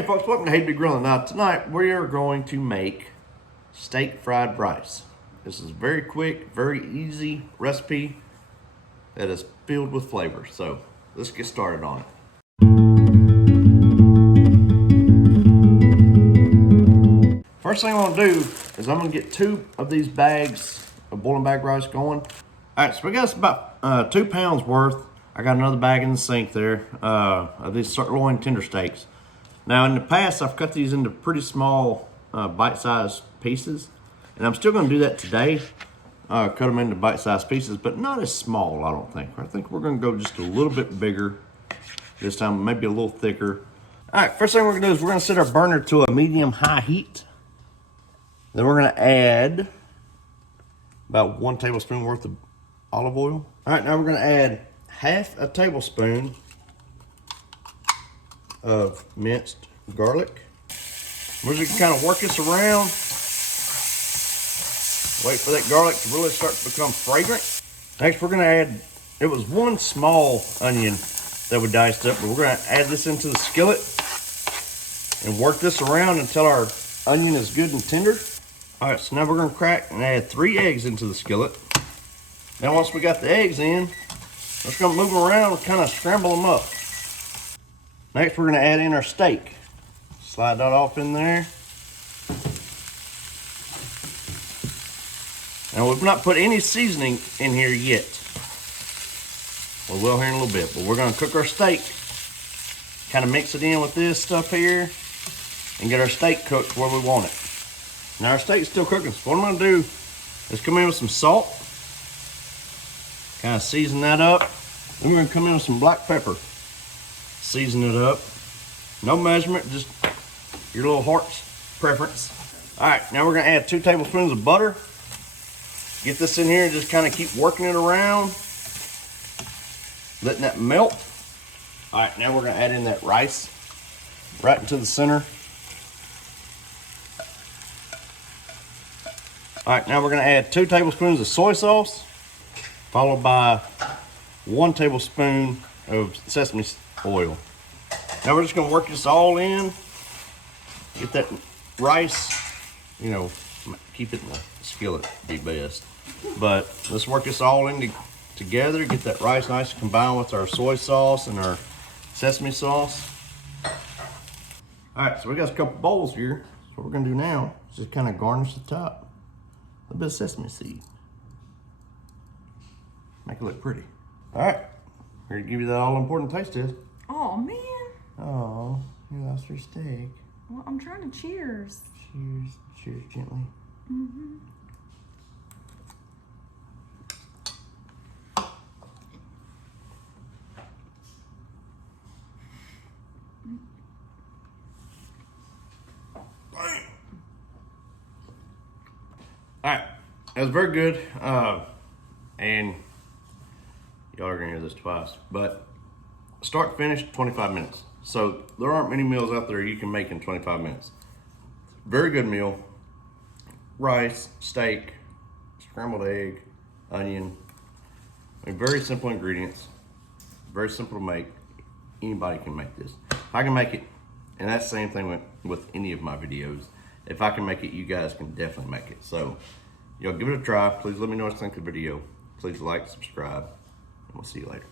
Hey folks, welcome to Hey Big Grillin'. Now tonight we are going to make steak fried rice. This is a very quick, very easy recipe that is filled with flavor. So let's get started on it. First thing I'm gonna do is I'm gonna get 2 of these bags of boiling bag rice going. All right, so we got about 2 pounds worth. I got another bag in the sink there of these sirloin tender steaks. Now in the past, I've cut these into pretty small bite-sized pieces, and I'm still gonna do that today. Cut them into bite-sized pieces, but not as small, I don't think. I think we're gonna go just a little bit bigger this time, maybe a little thicker. All right, first thing we're gonna do is we're gonna set our burner to a medium-high heat. Then we're gonna add about 1 tablespoon worth of olive oil. All right, now we're gonna add half a tablespoon of minced garlic. We're just gonna kind of work this around. Wait for that garlic to really start to become fragrant. Next, we're gonna add, it was 1 small onion that we diced up, but we're gonna add this into the skillet and work this around until our onion is good and tender. All right, so now we're gonna crack and add 3 eggs into the skillet. Now once we got the eggs in, we're just gonna move them around and kind of scramble them up. Next, we're gonna add in our steak. Slide that off in there. Now we've not put any seasoning in here yet. We will here in a little bit, but we're gonna cook our steak. Kind of mix it in with this stuff here and get our steak cooked where we want it. Now our steak's still cooking, so what I'm gonna do is come in with some salt. Kind of season that up. Then we're gonna come in with some black pepper. Season it up. No measurement, just your little heart's preference. All right, now we're gonna add 2 tablespoons of butter. Get this in here and just kind of keep working it around. Letting that melt. All right, now we're gonna add in that rice right into the center. All right, now we're gonna add 2 tablespoons of soy sauce, followed by 1 tablespoon of sesame oil. Now we're just gonna work this all in. Get that rice, you know, keep it in the skillet, be best. But let's work this all in together, get that rice nice and combined with our soy sauce and our sesame sauce. All right, so we got a couple bowls here. So what we're gonna do now is just kind of garnish the top. A bit of sesame seed. Make it look pretty. All right, here to give you that all-important taste test. Oh man. Oh, you lost your steak. Well, I'm trying to cheers. Cheers, cheers gently. Mm-hmm. All right, that was very good. And y'all are gonna hear this twice, but start to finish, 25 minutes. So there aren't many meals out there you can make in 25 minutes. Very good meal. Rice, steak, scrambled egg, onion. I mean, very simple ingredients. Very simple to make. Anybody can make this. If I can make it, and that's the same thing with any of my videos. If I can make it, you guys can definitely make it. So, y'all give it a try. Please let me know what you think of the video. Please like, subscribe, and we'll see you later.